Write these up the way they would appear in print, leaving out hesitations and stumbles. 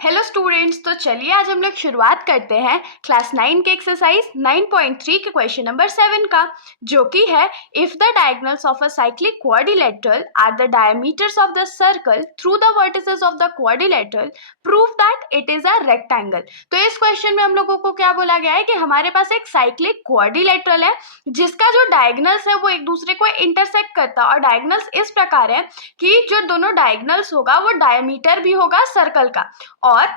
Hello students, तो चलिए आज हम लोग शुरुआत करते हैं क्लास 9 के एक्सरसाइज 9.3 के क्वेश्चन नंबर 7 का, जो कि है if the diagonals of a cyclic quadrilateral are the diameters of the circle through the vertices of the quadrilateral prove that it is a rectangle. तो इस क्वेश्चन में हम लोगों को क्या बोला गया है कि हमारे पास एक साइक्लिक क्वाड्रिलेटरल है जिसका जो डायगोनल्स है वो एक दूसरे को इंटरसेक्ट करता है, और डायगोनल्स इस प्रकार है कि जो दोनों डायगोनल्स होगा वो डायमीटर भी होगा सर्कल का, और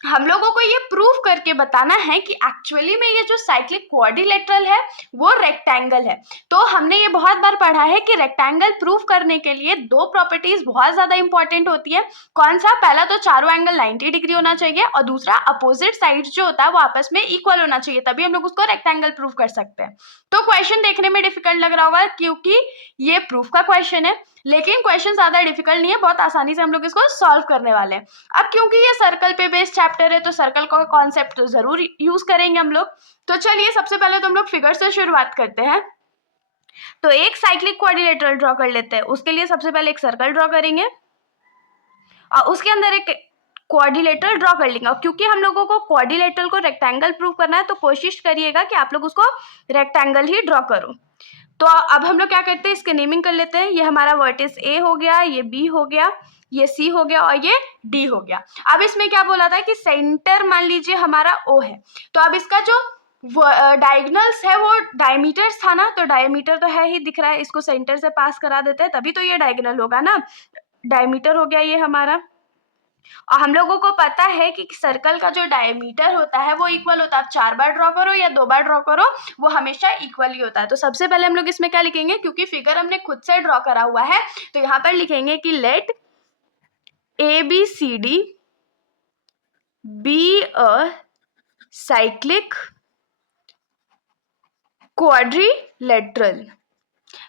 हम लोगों को ये प्रूव करके बताना है कि एक्चुअली में ये जो साइक्लिक क्वाड्रिलेटरल है वो रेक्टेंगल है। तो हमने ये बहुत बार पढ़ा है कि रेक्टेंगल प्रूव करने के लिए दो प्रॉपर्टीज बहुत ज्यादा इंपॉर्टेंट होती है। कौन सा? पहला तो चारों एंगल 90 डिग्री होना चाहिए, और दूसरा अपोजिट साइड जो होता है वो आपस में इक्वल होना चाहिए, तभी हम लोग उसको रेक्टेंगल प्रूव कर सकते हैं। तो क्वेश्चन देखने में डिफिकल्ट लग रहा होगा क्योंकि ये प्रूफ का क्वेश्चन है, लेकिन क्वेश्चन ज्यादा डिफिकल्ट नहीं है, बहुत आसानी से हम लोग इसको सॉल्व करने वाले हैं। अब क्योंकि ये सर्कल पे बेस्ड चैप्टर है तो सर्कल का कॉन्सेप्ट तो जरूर यूज करेंगे हम लोग। तो चलिए सबसे पहले तो हम लोग फिगर से शुरुआत करते हैं। तो एक साइक्लिक क्वाड्रिलेटरल ड्रॉ कर लेते हैं। उसके लिए सबसे पहले एक सर्कल ड्रॉ करेंगे और उसके अंदर एक क्वाड्रिलेटरल ड्रॉ कर लेंगे। और क्योंकि हम लोगों को क्वाड्रिलेटरल को रेक्टेंगल प्रूव करना है तो कोशिश करिएगा कि आप लोग उसको रेक्टेंगल ही ड्रॉ करो। तो अब हम लोग क्या करते हैं, इसके नेमिंग कर लेते हैं। ये हमारा वर्टिस ए हो गया, ये बी हो गया, ये सी हो गया और ये डी हो गया। अब इसमें क्या बोला था कि सेंटर मान लीजिए हमारा ओ है, तो अब इसका जो डायगोनल्स है वो डायमीटर्स था ना, तो डायमीटर तो है ही दिख रहा है, इसको सेंटर से पास करा देते हैं तभी तो ये डायगोनल होगा ना। डायमीटर हो गया ये हमारा, और हम लोगों को पता है कि सर्कल का जो डायमीटर होता है वो इक्वल होता है। आप 4 बार ड्रॉ करो या 2 बार ड्रॉ करो वो हमेशा इक्वल ही होता है। तो सबसे पहले हम लोग इसमें क्या लिखेंगे, क्योंकि फिगर हमने खुद से ड्रॉ करा हुआ है तो यहाँ पर लिखेंगे कि let ABCD be a cyclic quadrilateral.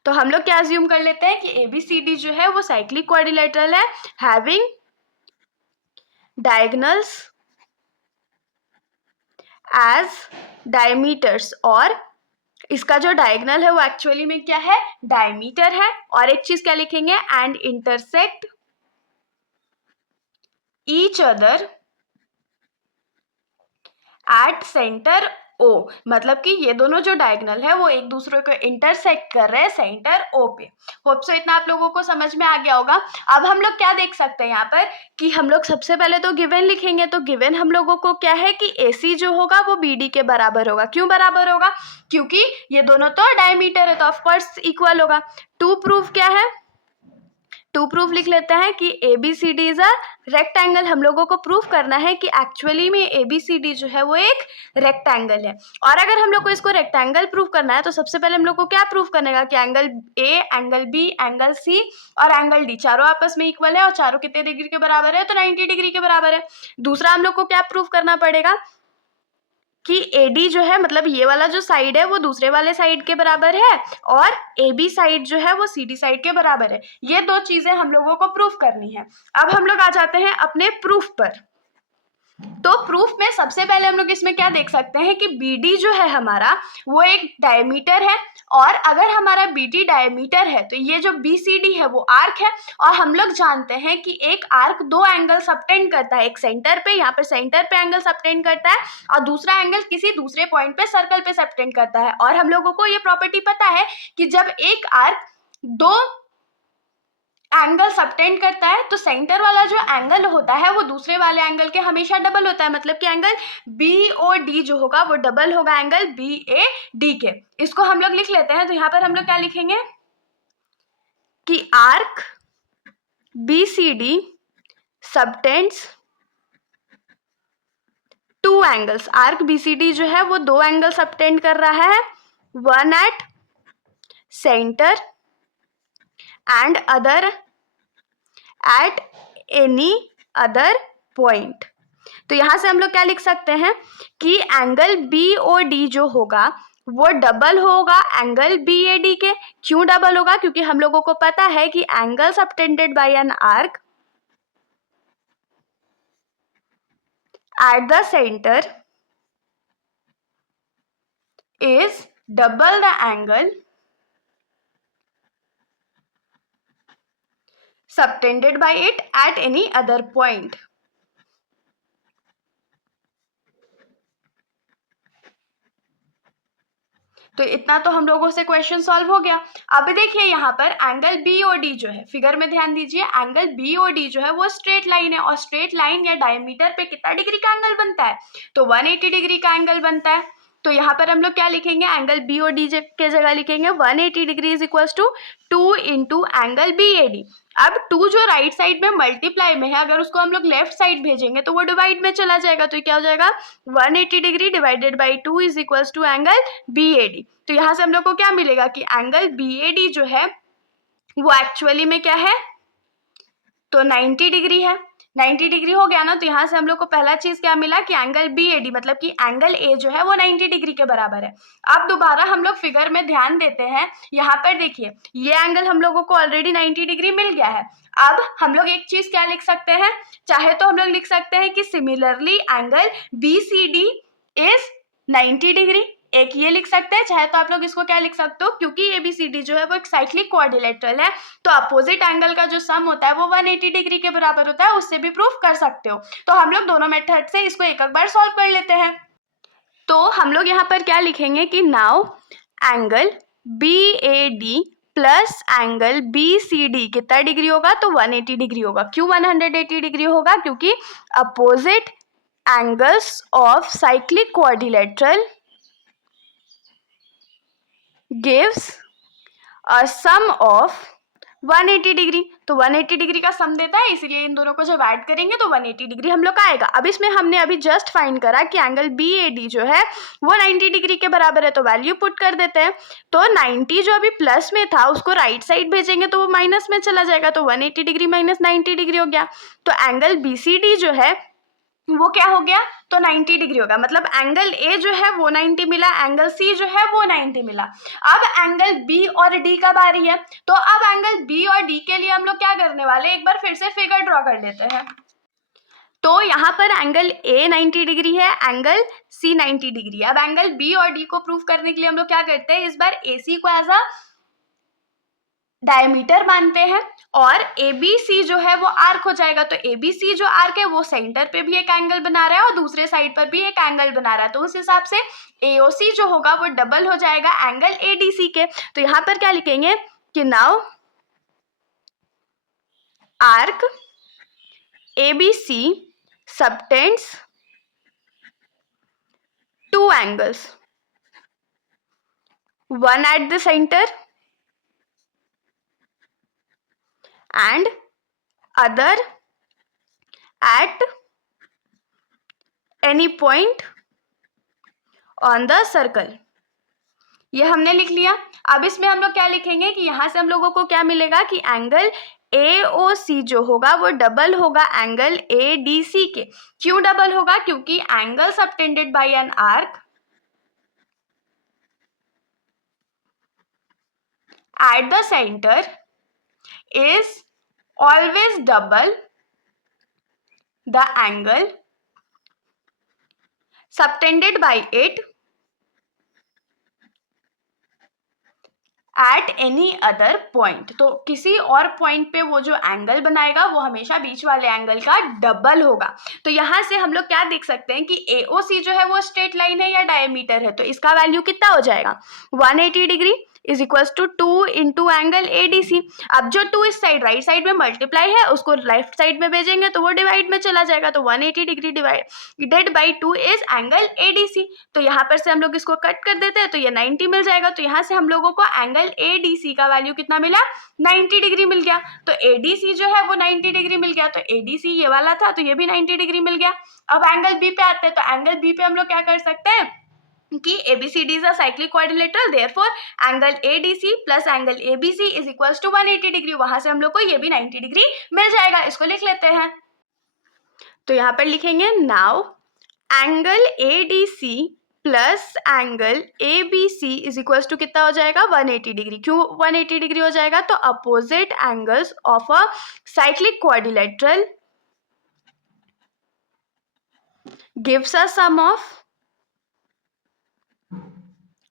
तो हम लोग क्या अज्यूम कर लेते हैं कि ABCD जो है वो साइक्लिक क्वाड्रिलेटरल है, हैविंग डायगोनल्स एज डायमीटर्स, और इसका जो डायगोनल है वो एक्चुअली में क्या है, डायमीटर है। और एक चीज क्या लिखेंगे, and intersect each other at centre O, मतलब कि ये दोनों जो डायगोनल है वो एक दूसरे को इंटरसेक्ट कर रहे हैं सेंटर ओ पे। होप सो इतना आप लोगों को समझ में आ गया होगा। अब हम लोग क्या देख सकते हैं यहाँ पर कि हम लोग सबसे पहले तो गिवन लिखेंगे। तो गिवन हम लोगों को क्या है कि AC जो होगा वो BD के बराबर होगा। क्यों बराबर होगा? क्योंकि ये दोनों तो डायमीटर है तो ऑफकोर्स इक्वल होगा। टू प्रूफ क्या है, टू प्रूफ लिख लेते हैं कि ABCD इज अ रेक्टेंगल। हम लोगों को प्रूफ करना है कि एक्चुअली में ABCD जो है वो एक रेक्टेंगल है। और अगर हम लोग को इसको रेक्टेंगल प्रूफ करना है तो सबसे पहले हम लोग को क्या प्रूफ करने कि angle A, angle B, angle C और एंगल D चारों आपस में इक्वल है, और चारों कितने डिग्री के बराबर है, तो 90 डिग्री के बराबर है। दूसरा हम लोग को क्या प्रूफ करना पड़ेगा कि AD जो है, मतलब ये वाला जो साइड है वो दूसरे वाले साइड के बराबर है, और AB साइड जो है वो CD साइड के बराबर है। ये दो चीजें हम लोगों को प्रूफ करनी है। अब हम लोग आ जाते हैं अपने प्रूफ पर। तो प्रूफ में सबसे पहले हम लोग इसमें क्या देख सकते हैं कि BD जो है हमारा वो एक डायमीटर है, और अगर हमारा BD डायमीटर है तो ये जो BCD है वो आर्क है। और हम लोग जानते हैं कि एक आर्क दो एंगल सबटेंड करता है, एक सेंटर पे, यहाँ पे सेंटर पे एंगल सबटेंड करता है, और दूसरा एंगल किसी दूसरे पॉइंट पे सर्कल पे सबटेंड करता है। और हम लोगों को ये प्रॉपर्टी पता है कि जब एक आर्क दो एंगल सबटेंड करता है तो सेंटर वाला जो एंगल होता है वो दूसरे वाले एंगल के हमेशा डबल होता है, मतलब कि एंगल BOD जो होगा वो डबल होगा एंगल BAD के। इसको हम लोग लिख लेते हैं। तो यहाँ पर हम लोग क्या लिखेंगे कि arc BCD subtends two angles. Arc BCD जो है वो दो एंगल सबटेंड कर रहा है, one at centre and other at any other point. तो यहां से हम लोग क्या लिख सकते हैं कि एंगल BOD जो होगा वो डबल होगा एंगल BAD के। क्यों डबल होगा? क्योंकि हम लोगों को पता है कि angle subtended bye an arc at the centre is double the angle subtended by it at any other point। तो इतना तो हम लोगों से क्वेश्चन सॉल्व हो गया। अब देखिए यहाँ पर एंगल बी ओ डी जो है, फिगर में ध्यान दीजिए, एंगल बी ओ डी जो है वो स्ट्रेट लाइन है, और स्ट्रेट लाइन या डायमीटर पे कितना डिग्री का एंगल बनता है, तो 180 डिग्री का एंगल बनता है। तो यहाँ पर हम लोग क्या लिखेंगे, एंगल बी ओ डी के जगह लिखेंगे 180 degree is equal to 2 into angle B A D. अब 2 जो राइट साइड में मल्टीप्लाई में है, अगर उसको हम लोग लेफ्ट साइड भेजेंगे तो वो डिवाइड में चला जाएगा, तो क्या हो जाएगा 180 degree divided by 2 is equal to angle B A D. तो यहाँ से हम लोग को क्या मिलेगा कि एंगल बी ए डी जो है वो एक्चुअली में क्या है, तो 90 डिग्री है। 90 डिग्री हो गया ना, तो यहाँ से हम लोग को पहला चीज क्या मिला कि एंगल बी ए डी मतलब कि एंगल ए जो है वो 90 डिग्री के बराबर है। अब दोबारा हम लोग फिगर में ध्यान देते हैं, यहाँ पर देखिए ये एंगल हम लोगों को ऑलरेडी 90 डिग्री मिल गया है। अब हम लोग एक चीज क्या लिख सकते हैं, चाहे तो हम लोग लिख सकते हैं कि similarly angle B C D is 90 degree, एक ये लिख सकते हैं, चाहे तो आप लोग इसको क्या लिख सकते हो, क्योंकि ABCD जो है वो एक साइक्लिक क्वाड्रिलेटरल है, तो अपोजिट एंगल का जो सम होता है वो 180 डिग्री के बराबर होता है, उससे भी प्रूफ कर सकते हो। तो हम लोग दोनों मेथड से इसको एक बार सॉल्व कर लेते हैं। तो हम लोग यहाँ पर क्या लिखेंगे कि now angle BAD plus angle BCD कितना डिग्री होगा, तो 180 डिग्री होगा। क्यों 180 डिग्री होगा, क्योंकि opposite angles of cyclic quadrilateral gives a sum of 180 degree. तो 180 डिग्री का सम देता है, इसलिए इन दोनों को जब ऐड करेंगे तो 180 डिग्री हम लोग का आएगा। अब इसमें हमने अभी जस्ट फाइंड करा कि एंगल BAD जो है वो 90 डिग्री के बराबर है, तो वैल्यू पुट कर देते हैं। तो 90 जो अभी प्लस में था उसको राइट साइड भेजेंगे तो वो माइनस में चला जाएगा, तो 180 डिग्री माइनस 90 डिग्री हो गया। तो एंगल BCD जो है वो क्या हो गया, तो 90 डिग्री होगा, मतलब एंगल ए जो है वो 90 मिला, एंगल सी जो है वो 90 मिला। अब एंगल बी और डी का बारी है, तो अब एंगल बी और डी के लिए हम लोग क्या करने वाले, एक बार फिर से फिगर ड्रॉ कर लेते हैं। तो यहाँ पर एंगल ए 90 डिग्री है, एंगल सी 90 डिग्री है। अब एंगल बी और डी को प्रूव करने के लिए हम लोग क्या करते हैं, इस बार ए सी को एज अ डायमीटर मानते हैं, और ABC जो है वो आर्क हो जाएगा। तो ABC जो आर्क है वो सेंटर पे भी एक एंगल बना रहा है और दूसरे साइड पर भी एक एंगल बना रहा है, तो उस हिसाब से AOC जो होगा वो डबल हो जाएगा एंगल ADC के। तो यहाँ पर क्या लिखेंगे कि now arc ABC subtends two angles, one at the center and other at any point on the circle। ये हमने लिख लिया। अब इसमें हम लोग क्या लिखेंगे कि यहाँ से हम लोगों को क्या मिलेगा कि एंगल AOC जो होगा वो डबल होगा एंगल ADC के। क्यों डबल होगा, क्योंकि angle subtended bye an arc at the center is always double the angle subtended by it at any other point। तो किसी और पॉइंट पे वो जो एंगल बनाएगा वो हमेशा बीच वाले एंगल का डबल होगा। तो यहाँ से हम लोग क्या देख सकते हैं कि AOC जो है वो स्ट्रेट लाइन है या डायमीटर है, तो इसका वैल्यू कितना हो जाएगा 180 degree is equals to 2 into angle ADC। अब जो 2 इस साइड राइट साइड में मल्टीप्लाई है उसको लेफ्ट साइड में भेजेंगे तो वो डिवाइड में चला जाएगा, तो 180 degree divided by 2 is angle ADC। तो यहाँ पर से हम लोग इसको कट कर देते हैं तो ये 90 मिल जाएगा। तो यहाँ से हम लोगों को एंगल ADC का वैल्यू कितना मिला, 90 डिग्री मिल गया। तो ADC जो है वो 90 डिग्री मिल गया, तो ADC ये वाला था तो ये भी 90 डिग्री मिल गया। अब एंगल B पे आते हैं, तो एंगल B पे हम लोग क्या कर सकते हैं कि ABCD is a cyclic quadrilateral, therefore angle ADC plus angle ABC is equals to 180 degree. वहां से हम लोग को ये भी 90 डिग्री मिल जाएगा। इसको लिख लेते हैं, तो यहाँ पर लिखेंगे now angle ADC plus angle ABC is equals to कितना हो जाएगा 180 डिग्री। क्यों 180 डिग्री हो जाएगा, तो opposite angles of a cyclic quadrilateral gives a sum of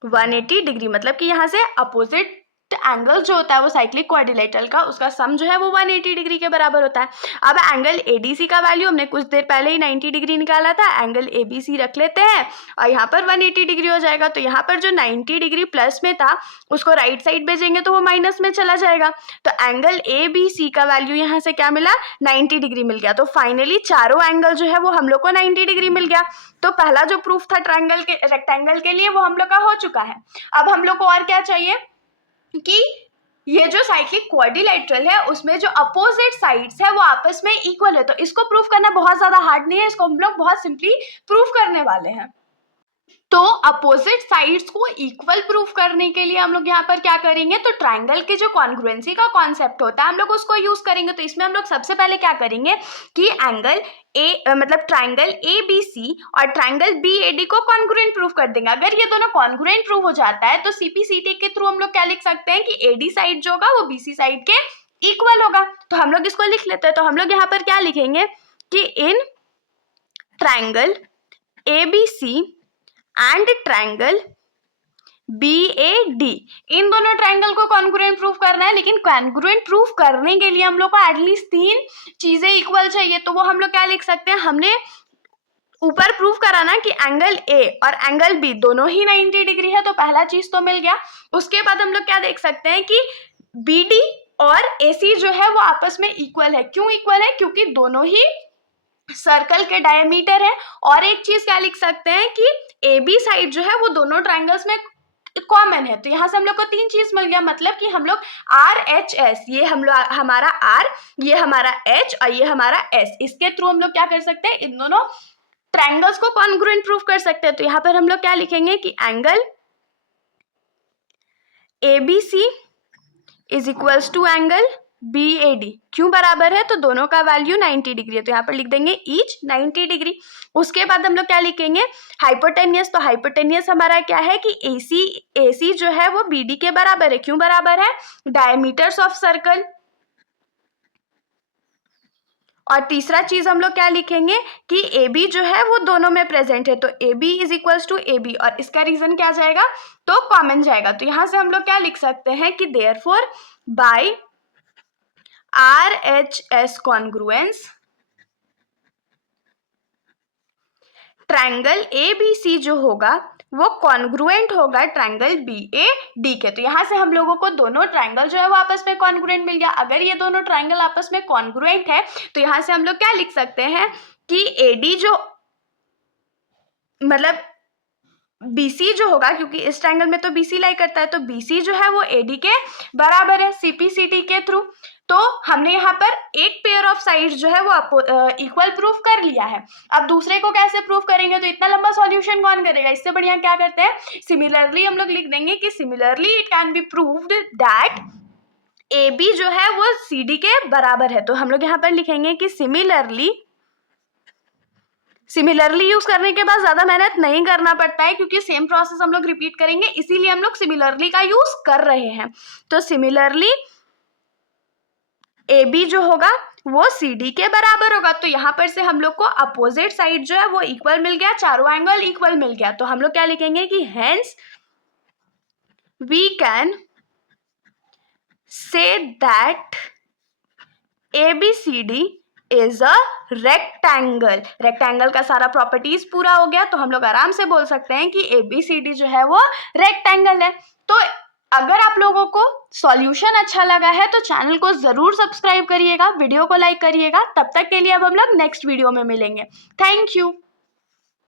180 degree, मतलब कि यहाँ से अपोजिट एंगल जो होता है वो साइक्लिक क्वाड्रिलेटरल का, उसका सम जो है वो 180 डिग्री के बराबर होता है। अब एंगल ADC का वैल्यू हमने कुछ देर पहले ही 90 डिग्री निकाला था, एंगल ABC रख लेते हैं और यहाँ पर 180 डिग्री हो जाएगा। तो यहाँ पर जो 90 डिग्री प्लस में था उसको राइट साइड भेजेंगे तो वो माइनस में चला जाएगा। तो एंगल ABC का वैल्यू यहाँ से क्या मिला, 90 डिग्री मिल गया। तो फाइनली चारों एंगल जो है वो हम लोग को 90 डिग्री मिल गया। तो पहला जो प्रूफ था रेक्टेंगल के लिए वो हम लोग का हो चुका है। अब हम लोग को और क्या चाहिए कि ये जो साइक्लिक क्वाड्रिलेटरल है उसमें जो अपोजिट साइड्स है वो आपस में इक्वल है। तो इसको प्रूफ करना बहुत ज्यादा हार्ड नहीं है, इसको हम लोग बहुत सिंपली प्रूफ करने वाले हैं। तो अपोजिट साइड्स को इक्वल प्रूफ करने के लिए हम लोग यहाँ पर क्या करेंगे, तो ट्राइंगल के जो कॉन्ग्रुएंसी का कॉन्सेप्ट होता है हम लोग उसको यूज करेंगे। तो इसमें हम लोग सबसे पहले क्या करेंगे कि एंगल मतलब ट्राइंगल ABC और ट्राइंगल BAD को कॉन्ग्रुएंट प्रूफ कर देंगे। अगर ये दोनों कॉन्ग्रुएंट प्रूफ हो जाता है तो CPCT के थ्रू हम लोग क्या लिख सकते हैं कि AD साइड जो होगा वो BC साइड के इक्वल होगा। तो हम लोग इसको लिख लेते हैं। तो हम लोग यहाँ पर क्या लिखेंगे कि in triangle ABC and triangle BAD, इन दोनों ट्राइंगल को कॉन्ग्रुएंट प्रूफ करना है। लेकिन कॉन्ग्रुएंट प्रूफ करने के लिए हम लोग को एटलीस्ट 3 चीजें इक्वल चाहिए। तो वो हम लोग क्या लिख सकते हैं, हमने ऊपर प्रूफ करा ना कि एंगल A और एंगल B दोनों ही 90 डिग्री है, तो पहला चीज तो मिल गया। उसके बाद हम लोग क्या देख सकते हैं कि BD और AC जो है वो आपस में इक्वल है। क्यों इक्वल है, क्योंकि दोनों ही सर्कल के डायमीटर है। और एक चीज क्या लिख सकते हैं कि AB साइड जो है वो दोनों ट्राइंगल्स में कॉमन है। तो यहाँ से हम लोग को 3 चीज मिल गया, मतलब कि हम लोग RHS, ये हम लोग हमारा R, ये हमारा H और ये हमारा S, इसके थ्रू हम लोग क्या कर सकते हैं, इन दोनों ट्राइंगल्स को कॉन्ग्रुएंट प्रूफ कर सकते हैं। तो यहाँ पर हम लोग क्या लिखेंगे कि angle ABC is equals to angle BAD, क्यों बराबर है, तो दोनों का वैल्यू 90 डिग्री है। तो यहाँ पर लिख देंगे ईच 90 डिग्री। उसके बाद हम लोग क्या लिखेंगे, हाइपोटेनियस। तो हाइपोटेनियस हमारा क्या है कि AC जो है वो BD के बराबर है। क्यों बराबर है, डायमीटर्स ऑफ सर्कल। और तीसरा चीज हम लोग क्या लिखेंगे कि AB जो है वो दोनों में प्रेजेंट है। तो AB is equals to AB, और इसका रीजन क्या जाएगा, तो कॉमन जाएगा। तो यहाँ से हम लोग क्या लिख सकते हैं कि therefore by RHS congruence triangle ABC जो होगा वो कॉन्ग्रुएंट होगा ट्राइंगल BAD के। तो यहाँ से हम लोगों को दोनों ट्राइंगल जो है वो आपस में कॉन्ग्रुएंट मिल गया। अगर ये दोनों ट्राइंगल आपस में कॉन्ग्रुएंट है तो यहाँ से हम लोग क्या लिख सकते हैं कि AD जो मतलब BC जो होगा, क्योंकि इस ट्राइंगल में तो BC लाई करता है, तो BC जो है वो AD के बराबर है CPCT के थ्रू। तो हमने यहाँ पर एक पेयर ऑफ साइड्स जो है वो इक्वल प्रूफ कर लिया है। अब दूसरे को कैसे प्रूफ करेंगे, तो इतना लंबा सॉल्यूशन कौन करेगा, इससे बढ़िया क्या करते हैं, सिमिलरली हम लोग लिख देंगे कि similarly it can be proved that AB जो है वो CD के बराबर है। तो हम लोग यहाँ पर लिखेंगे कि सिमिलरली यूज करने के बाद ज्यादा मेहनत नहीं करना पड़ता है, क्योंकि सेम प्रोसेस हम लोग रिपीट करेंगे, इसीलिए हम लोग सिमिलरली का यूज कर रहे हैं। तो सिमिलरली AB जो होगा वो CD के बराबर होगा। तो यहाँ पर से हम लोग को अपोजिट साइड जो है वो इक्वल मिल गया, चारों एंगल इक्वल मिल गया। तो हम लोग क्या लिखेंगे कि hence we can say that ABCD is a rectangle. Rectangle का सारा प्रॉपर्टीज पूरा हो गया, तो हम लोग आराम से बोल सकते हैं कि ABCD जो है वो रेक्टेंगल है। तो अगर आप लोगों को सॉल्यूशन अच्छा लगा है तो चैनल को जरूर सब्सक्राइब करिएगा, वीडियो को लाइक करिएगा। तब तक के लिए अब हम लोग नेक्स्ट वीडियो में मिलेंगे। Thank you.